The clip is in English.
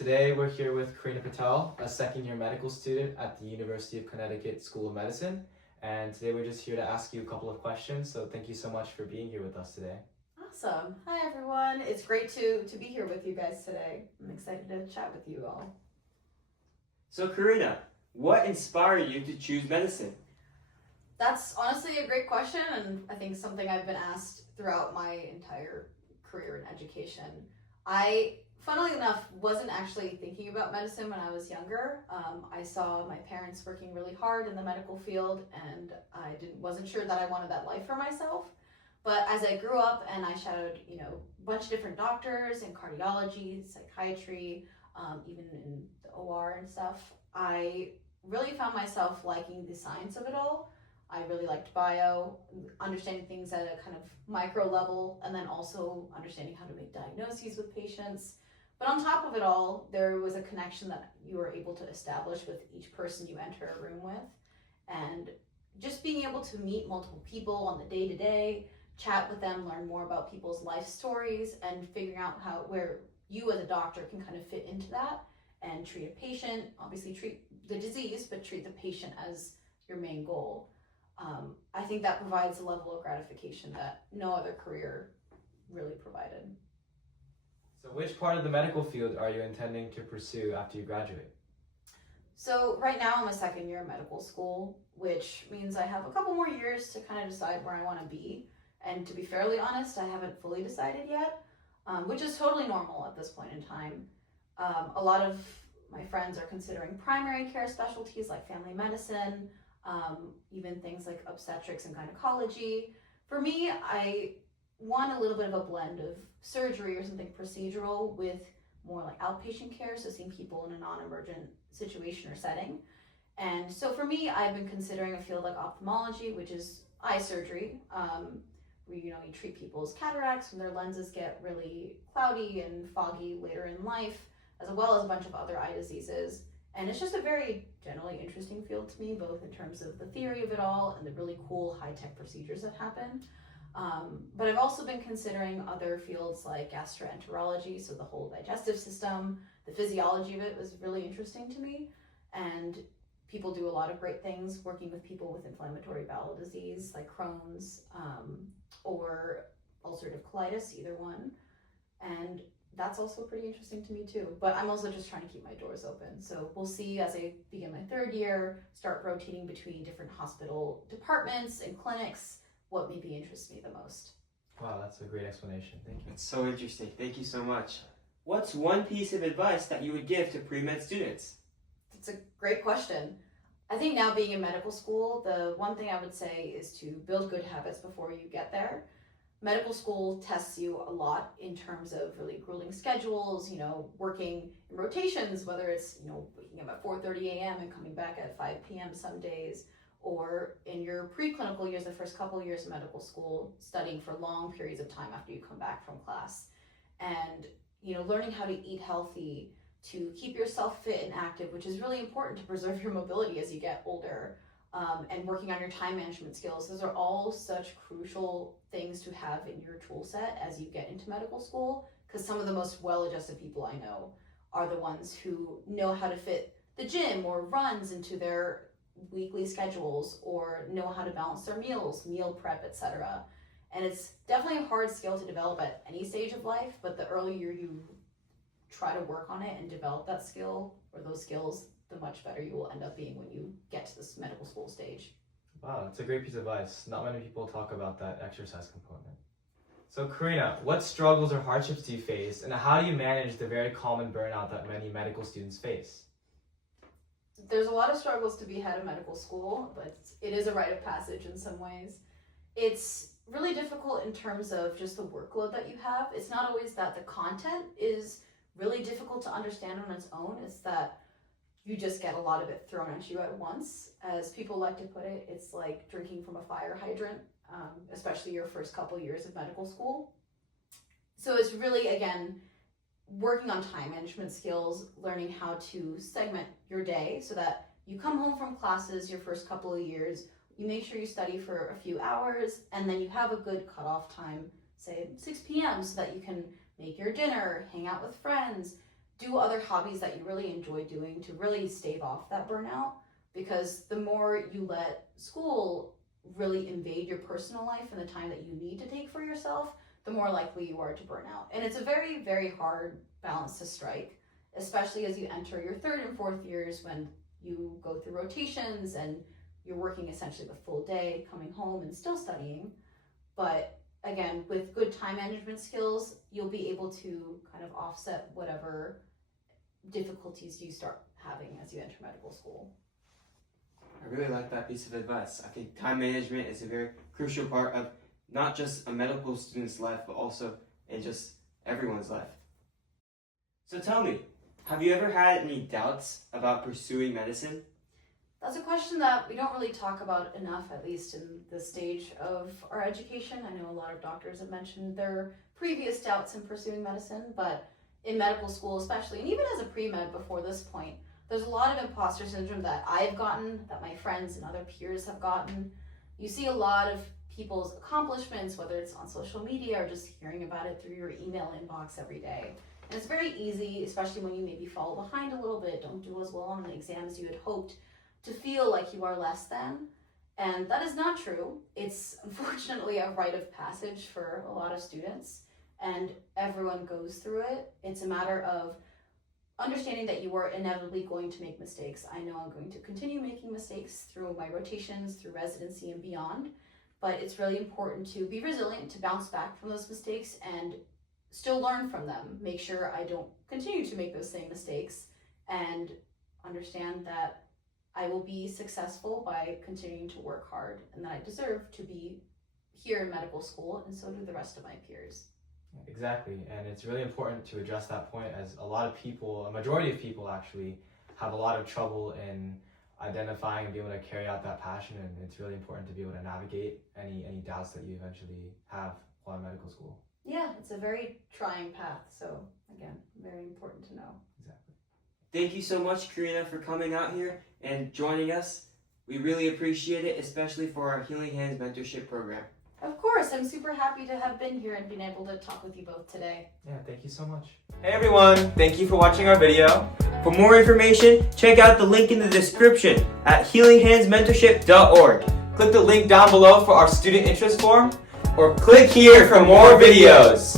Today we're here with Karina Patel, a second-year medical student at the University of Connecticut School of Medicine. And today we're just here to ask you a couple of questions, so thank you so much for being here with us today. Awesome. Hi, everyone. It's great to be here with you guys today. I'm excited to chat with you all. So Karina, what inspired you to choose medicine? That's honestly a great question, and I think something I've been asked throughout my entire career in education. I, funnily enough, wasn't actually thinking about medicine when I was younger. I saw my parents working really hard in the medical field, and I wasn't sure that I wanted that life for myself. But as I grew up and I shadowed, a bunch of different doctors in cardiology, psychiatry, even in the OR and stuff, I really found myself liking the science of it all. I really liked bio, understanding things at a kind of micro level, and then also understanding how to make diagnoses with patients. But on top of it all, there was a connection that you were able to establish with each person you enter a room with. And just being able to meet multiple people on the day-to-day, chat with them, learn more about people's life stories, and figuring out where you as a doctor can kind of fit into that and treat a patient, obviously treat the disease, but treat the patient as your main goal. I think that provides a level of gratification that no other career really provided. So which part of the medical field are you intending to pursue after you graduate? So right now I'm a second year of medical school, which means I have a couple more years to kind of decide where I want to be. And to be fairly honest, I haven't fully decided yet, which is totally normal at this point in time. A lot of my friends are considering primary care specialties like family medicine, even things like obstetrics and gynecology. For me, I want a little bit of a blend of surgery or something procedural with more like outpatient care, so seeing people in a non-emergent situation or setting. And so for me, I've been considering a field like ophthalmology, which is eye surgery, where you treat people's cataracts when their lenses get really cloudy and foggy later in life, as well as a bunch of other eye diseases. And it's just a very generally interesting field to me, both in terms of the theory of it all and the really cool high-tech procedures that happen. But I've also been considering other fields like gastroenterology, so the whole digestive system, the physiology of it was really interesting to me. And people do a lot of great things working with people with inflammatory bowel disease like Crohn's or ulcerative colitis, either one. And that's also pretty interesting to me too. But I'm also just trying to keep my doors open. So we'll see as I begin my third year, start rotating between different hospital departments and clinics, what maybe interests me the most. Wow, that's a great explanation. Thank you. It's so interesting. Thank you so much. What's one piece of advice that you would give to pre-med students? It's a great question. I think now being in medical school, the one thing I would say is to build good habits before you get there. Medical school tests you a lot in terms of really grueling schedules, working in rotations, whether it's, waking up at 4:30 a.m. and coming back at 5 p.m. some days, or in your preclinical years, the first couple of years of medical school, studying for long periods of time after you come back from class. And, learning how to eat healthy, to keep yourself fit and active, which is really important to preserve your mobility as you get older. And working on your time management skills. Those are all such crucial things to have in your tool set as you get into medical school, because some of the most well-adjusted people I know are the ones who know how to fit the gym or runs into their weekly schedules, or know how to balance their meals, meal prep, etc. And it's definitely a hard skill to develop at any stage of life, but the earlier you try to work on it and develop that skill or those skills, the much better you will end up being when you get to this medical school stage. Wow, that's a great piece of advice. Not many people talk about that exercise component. So Karina, what struggles or hardships do you face, and how do you manage the very common burnout that many medical students face? There's a lot of struggles to be had in medical school, but it is a rite of passage in some ways. It's really difficult in terms of just the workload that you have. It's not always that the content is really difficult to understand on its own. It's that you just get a lot of it thrown at you at once. As people like to put it, it's like drinking from a fire hydrant, especially your first couple years of medical school. So it's really, again, working on time management skills, learning how to segment your day so that you come home from classes your first couple of years, you make sure you study for a few hours, and then you have a good cutoff time, say 6 p.m., so that you can make your dinner, hang out with friends, do other hobbies that you really enjoy doing to really stave off that burnout, because the more you let school really invade your personal life and the time that you need to take for yourself, the more likely you are to burn out. And it's a very, very hard balance to strike, especially as you enter your third and fourth years when you go through rotations and you're working essentially the full day, coming home and still studying. But again, with good time management skills, you'll be able to kind of offset whatever difficulties you start having as you enter medical school. I really like that piece of advice. I think time management is a very crucial part of not just a medical student's life, but also in just everyone's life. So tell me, have you ever had any doubts about pursuing medicine? That's a question that we don't really talk about enough, at least in this stage of our education. I know a lot of doctors have mentioned their previous doubts in pursuing medicine, but in medical school especially, and even as a pre-med before this point, there's a lot of imposter syndrome that I've gotten, that my friends and other peers have gotten. You see a lot of people's accomplishments, whether it's on social media or just hearing about it through your email inbox every day. And it's very easy, especially when you maybe fall behind a little bit, don't do as well on the exam as you had hoped, to feel like you are less than. And that is not true. It's unfortunately a rite of passage for a lot of students, and everyone goes through it. It's a matter of understanding that you are inevitably going to make mistakes. I know I'm going to continue making mistakes through my rotations, through residency and beyond, but it's really important to be resilient, to bounce back from those mistakes and still learn from them. Make sure I don't continue to make those same mistakes, and understand that I will be successful by continuing to work hard, and that I deserve to be here in medical school, and so do the rest of my peers. Exactly, and it's really important to address that point, as a lot of people, a majority of people actually, have a lot of trouble in identifying and being able to carry out that passion, and it's really important to be able to navigate any doubts that you eventually have while in medical school. Yeah, it's a very trying path, so again, very important to know. Exactly. Thank you so much, Karina, for coming out here and joining us. We really appreciate it, especially for our Healing Hands Mentorship Program. Of course, I'm super happy to have been here and been able to talk with you both today. Yeah, thank you so much. Hey everyone, thank you for watching our video. For more information, check out the link in the description at healinghandsmentorship.org. Click the link down below for our student interest form, or click here for more videos.